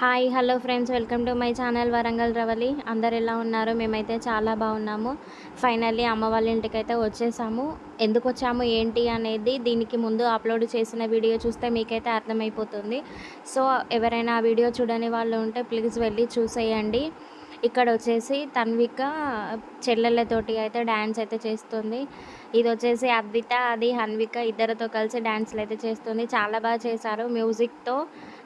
Hi hello friends, welcome to my channel Warangal Ravali. అందరు ఎలా ఉన్నారు? మేమైతే చాలా బాగున్నాము. ఫైనల్లీ అమ్మ వాళ్ళ ఇంటికి అయితే వచ్చేసాము. ఎందుకు వచ్చాము ఏంటి అనేది దీనికి ముందు అప్లోడ్ చేసిన వీడియో చూస్తే మీకైతే అర్థమైపోతుంది. సో ఎవరైనా ఆ వీడియో చూడని వాళ్ళు ఉంటే ప్లీజ్ వెళ్ళి చూసేయండి. ఇక్కడ వచ్చేసి తన్విక చెల్లెళ్ళతోటి అయితే డ్యాన్స్ అయితే చేస్తుంది. ఇది వచ్చేసి అద్విత, అది హన్విక ఇద్దరితో కలిసి డ్యాన్స్లు అయితే చేస్తుంది. చాలా బాగా చేశారు. మ్యూజిక్తో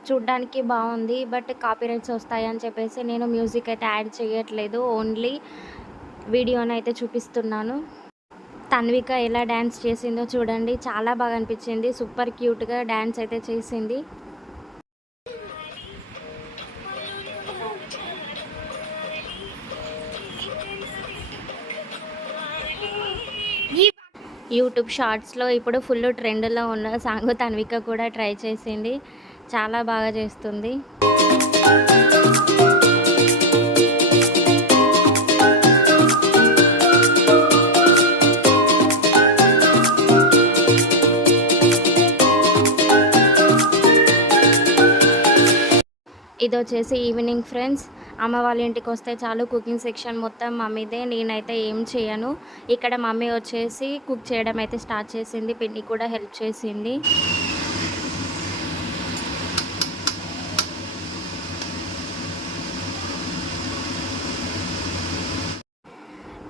చూడ్డానికి బాగుంది. బట్ కాపీరైట్స్ వస్తాయని చెప్పేసి నేను మ్యూజిక్ అయితే యాడ్ చేయట్లేదు, ఓన్లీ వీడియోని అయితే చూపిస్తున్నాను. తన్విక ఎలా డ్యాన్స్ చేసిందో చూడండి, చాలా బాగా అనిపించింది. సూపర్ క్యూట్గా డ్యాన్స్ అయితే చేసింది. యూట్యూబ్ షార్ట్స్లో ఇప్పుడు ఫుల్ ట్రెండ్లో ఉన్న సాంగ్ తన్విక కూడా ట్రై చేసింది. చాలా బాగా చేస్తుంది. ఇది వచ్చేసి ఈవినింగ్ ఫ్రెండ్స్. అమ్మ వాళ్ళ ఇంటికి వస్తే చాలు కుకింగ్ సెక్షన్ మొత్తం మమ్మీదే. నేనైతే ఏం చేయను. ఇక్కడ మమ్మీ వచ్చేసి కుక్ చేయడం అయితే స్టార్ట్ చేసింది. పిన్ని కూడా హెల్ప్ చేసింది.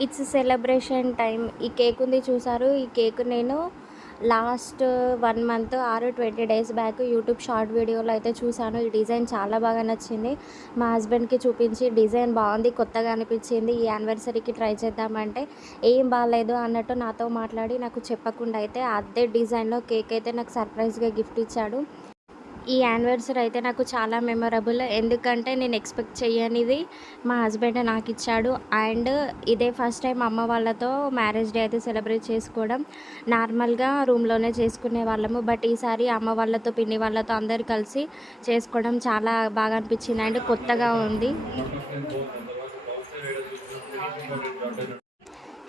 It's celebration time. ఈ కేక్ ఉంది చూసారు, ఈ కేక్ నేను last 1 month or 20 days back YouTube short వీడియోలో అయితే చూశాను. ఈ డిజైన్ చాలా బాగా నచ్చింది. మా హస్బెండ్కి చూపించి డిజైన్ బాగుంది, కొత్తగా అనిపించింది, ఈ యానివర్సరీకి ట్రై చేద్దామంటే ఏం బాగాలేదు అన్నట్టు నాతో మాట్లాడి నాకు చెప్పకుండా అయితే అదే డిజైన్లో కేక్ అయితే నాకు సర్ప్రైజ్గా గిఫ్ట్ ఇచ్చాడు. ఈ యానివర్సరీ అయితే నాకు చాలా మెమొరబుల్. ఎందుకంటే నేను ఎక్స్పెక్ట్ చేయనిది మా హస్బెండ్ నాకు ఇచ్చాడు. అండ్ ఇదే ఫస్ట్ టైం అమ్మ వాళ్ళతో మ్యారేజ్ డే అయితే సెలబ్రేట్ చేసుకోవడం. నార్మల్గా రూమ్లోనే చేసుకునే వాళ్ళము, బట్ ఈసారి అమ్మ వాళ్ళతో పిన్ని వాళ్ళతో అందరు కలిసి చేసుకోవడం చాలా బాగా అనిపించింది అండ్ కొత్తగా ఉంది.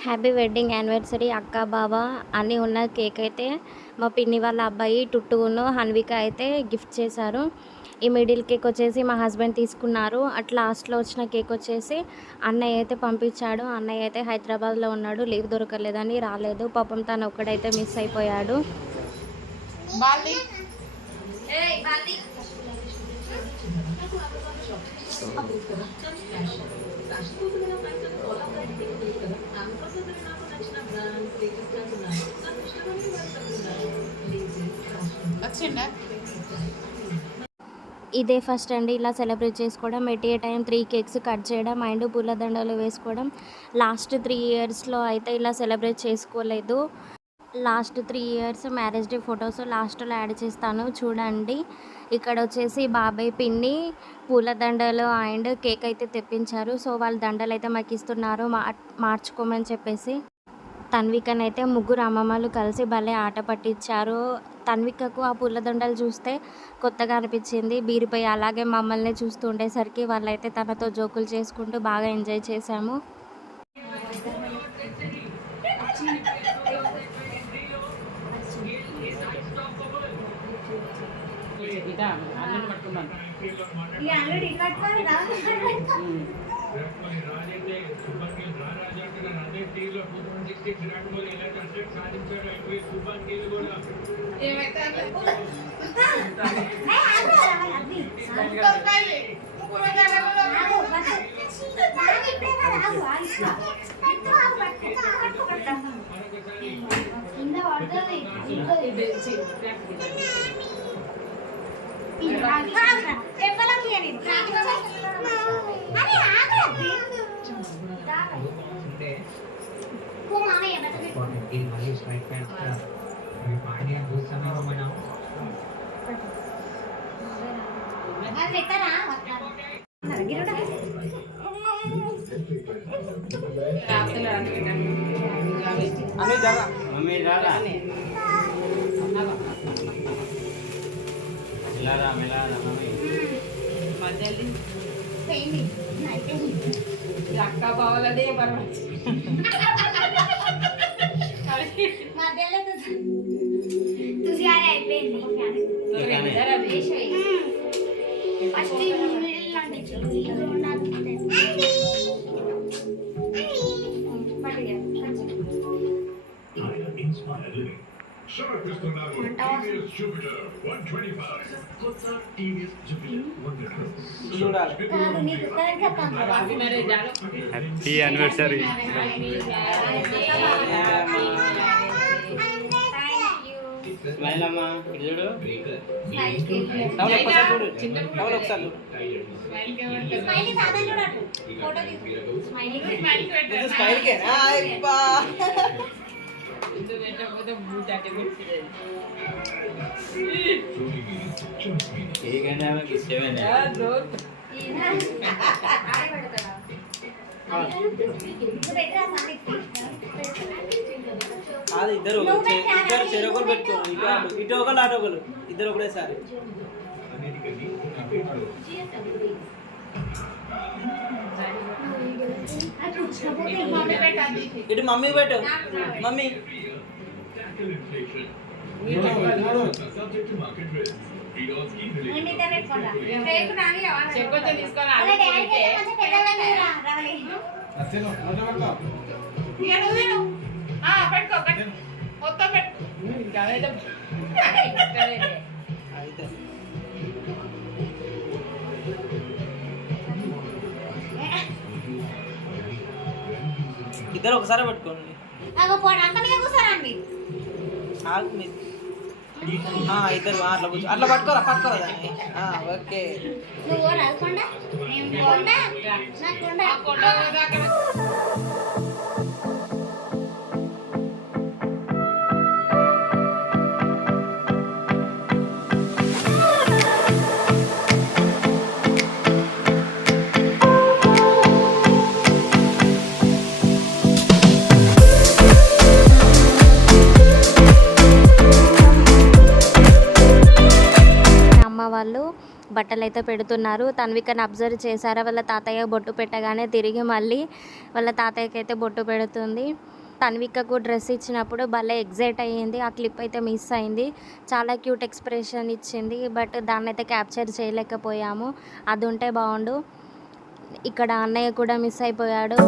హ్యాపీ వెడ్డింగ్ యానివర్సరీ అక్క బావ అని ఉన్న కేక్ అయితే మా పిన్ని వాళ్ళ అబ్బాయి టుట్టును హన్విక అయితే గిఫ్ట్ చేశారు. ఈ మిడిల్ కేక్ వచ్చేసి మా హస్బెండ్ తీసుకున్నారు. అట్ లాస్ట్లో వచ్చిన కేక్ వచ్చేసి అన్నయ్య అయితే పంపించాడు. అన్నయ్య అయితే హైదరాబాద్లో ఉన్నాడు, లీవ్ దొరకలేదని రాలేదు. పాపం తను ఒక్కడైతే మిస్ అయిపోయాడు. ఇదే ఫస్ట్ అండి ఇలా సెలబ్రేట్ చేసుకోవడం. At a time 3 cakes cut చేయడం అండ్ పూలదండలు వేసుకోవడం. లాస్ట్ 3 ఇయర్స్లో అయితే ఇలా సెలబ్రేట్ చేసుకోలేదు. Last 3 years marriage day photos లాస్ట్లో యాడ్ చేస్తాను చూడండి. ఇక్కడ వచ్చేసి బాబాయ్ పిన్ని పూలదండలు అండ్ కేక్ అయితే తెప్పించారు. సో వాళ్ళు దండలు అయితే మాకు ఇస్తున్నారు మార్చుకోమని చెప్పేసి. తన్వికనైతే ముగ్గురు అమ్మమ్మలు కలిసి భలే ఆట పట్టించారు. తన్వికకు ఆ పూలదండలు చూస్తే కొత్తగా అనిపించింది. బీరిపోయి అలాగే మమ్మల్ని చూస్తూ ఉండేసరికి వాళ్ళైతే తనతో జోకులు చేసుకుంటూ బాగా ఎంజాయ్ చేశాము. मम्मी राला मिला मम्मी అక్క బావలదే హ్యాపీ యానివర్సరీ స్మైల్ అమ్మా ఇది చూడు ఒకసారి కాదు ఇద్దరు చెరొకరు పెట్టుకోండి ఇటు ఒకరు అటు ఒకరు ఇద్దరు ఒకటేసారి ఇటు మమ్మీ పెట్టు మమ్మీ ఇద్దరు ఒకసారి పెట్టుకోండి ఇద్దరు అట్లా పట్టుకోరా దాన్ని ఓకే వాళ్ళు బట్టలు అయితే పెడుతున్నారు. తన్వికని అబ్జర్వ్ చేశారా, వాళ్ళ తాతయ్య బొట్టు పెట్టగానే తిరిగి మళ్ళీ వాళ్ళ తాతయ్యకి అయితే బొట్టు పెడుతుంది. తన్వికకు డ్రెస్ ఇచ్చినప్పుడు భలే ఎగ్జైట్ అయ్యింది. ఆ క్లిప్ అయితే మిస్ అయింది. చాలా క్యూట్ ఎక్స్ప్రెషన్ ఇచ్చింది. బట్ దాన్ని అయితే క్యాప్చర్ చేయలేకపోయాము. అది ఉంటే బాగుండు. ఇక్కడ అన్నయ్య కూడా మిస్ అయిపోయాడు.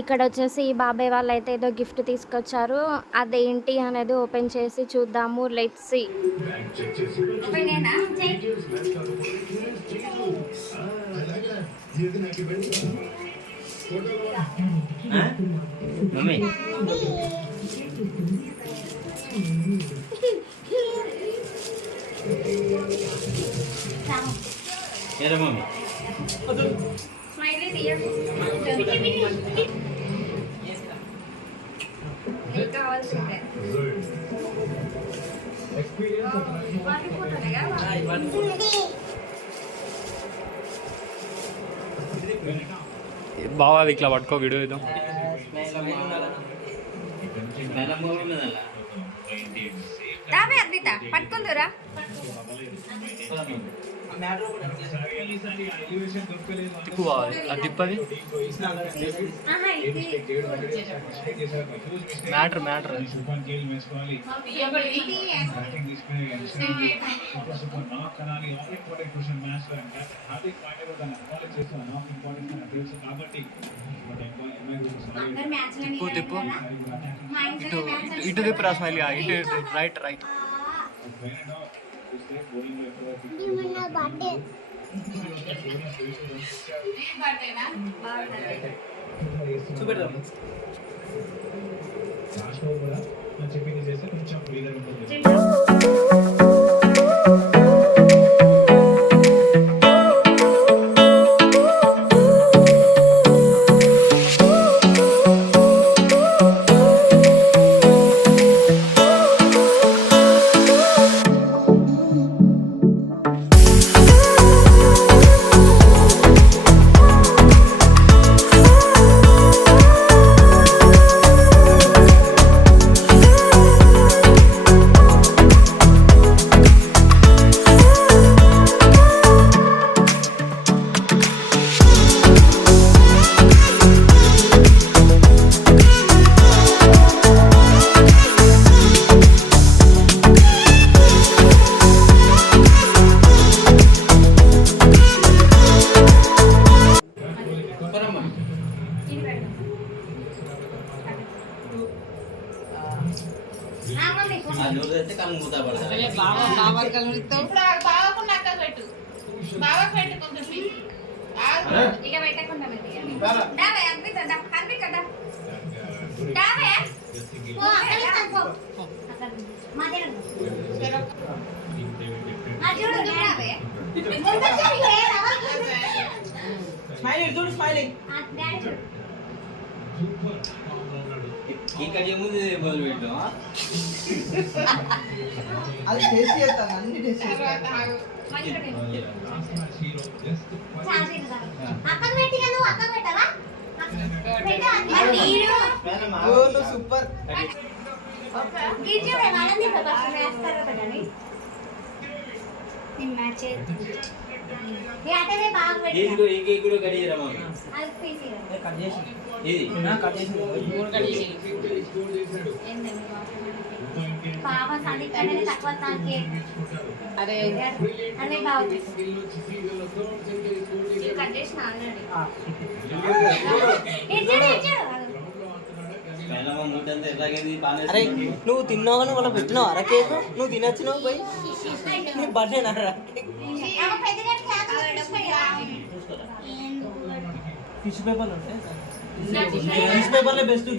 ఇక్కడ వచ్చేసి బాబాయ్ వాళ్ళు అయితే ఏదో గిఫ్ట్ తీసుకొచ్చారు. అదేంటి అనేది ఓపెన్ చేసి చూద్దాము. Let's see. మమ్మీ బాగా ఇట్లా పట్టుకో వీడియో ఇద్దాం. రావే అద్విత పట్టుకుందురా. తిప్పు అది తిప్పది మ్యాటర్ తిప్పు ఇటు తిప్పు రా స్మైల్ ఇటు రైట్ చూపెడదాం. ఇక పెట్టకుండా దావే అద్విత కదా దావే స్మైలింగ్ చూడు, స్మైలింగ్. ఇంకా ముందు మొదలు పెట్టాం. అది టేస్ట్ చేస్తాను, అన్ని టేస్ట్ చేస్తాను. సూపర్. అరే నువ్వు తిన్నావు కానీ వాళ్ళకి పెట్టినావు అర కేకు, నువ్వు తినొచ్చినావు పోయి నీ బర్త్డే టిష్యూ పేపర్లు ఉంటాయి, టిష్యూ పేపర్లే బెస్ట్.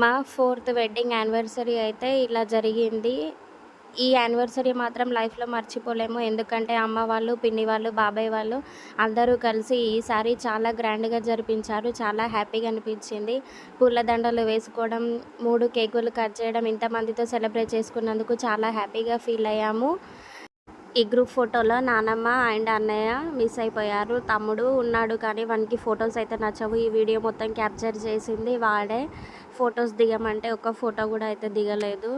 మా 4th వెడ్డింగ్ యానివర్సరీ అయితే ఇలా జరిగింది. ఈ యానివర్సరీ మాత్రం లైఫ్లో మర్చిపోలేము. ఎందుకంటే అమ్మ వాళ్ళు, పిన్ని వాళ్ళు, బాబాయ్ వాళ్ళు అందరూ కలిసి ఈసారి చాలా గ్రాండ్గా జరిపించారు. చాలా హ్యాపీగా అనిపించింది. పూలదండలు వేసుకోవడం, 3 కేకులు కట్ చేయడం, ఇంతమందితో సెలబ్రేట్ చేసుకున్నందుకు చాలా హ్యాపీగా ఫీల్ అయ్యాము. ఈ గ్రూప్ ఫోటోలో నానమ్మ అండ్ అన్నయ్య మిస్ అయిపోయారు. తమ్ముడు ఉన్నాడు కానీ వానికి ఫొటోస్ అయితే నచ్చవు. ఈ వీడియో మొత్తం క్యాప్చర్ చేసింది వాడే. ఫొటోస్ దిగమంటే ఒక్క ఫోటో కూడా అయితే దిగలేదు.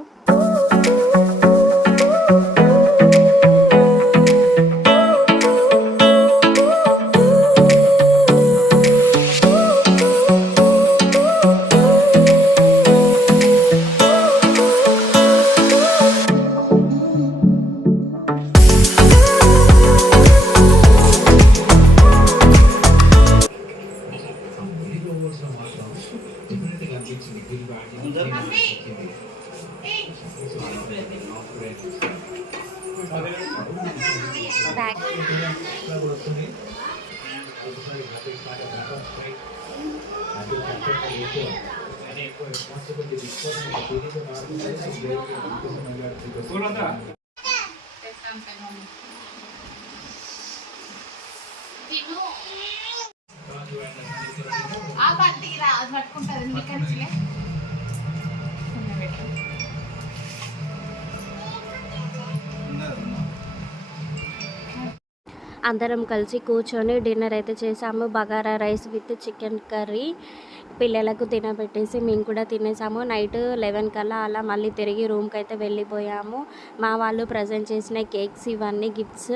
బ్యాక్ అందరం కలిసి కూర్చొని డిన్నర్ అయితే చేసాము. Bagara rice with chicken curry పిల్లలకు తినబెట్టేసి మేము కూడా తినేసాము. నైట్ 11 కల్లా అలా మళ్ళీ తిరిగి రూమ్కి అయితే వెళ్ళిపోయాము. మా వాళ్ళు ప్రజెంట్ చేసిన కేక్స్ ఇవన్నీ గిఫ్ట్స్.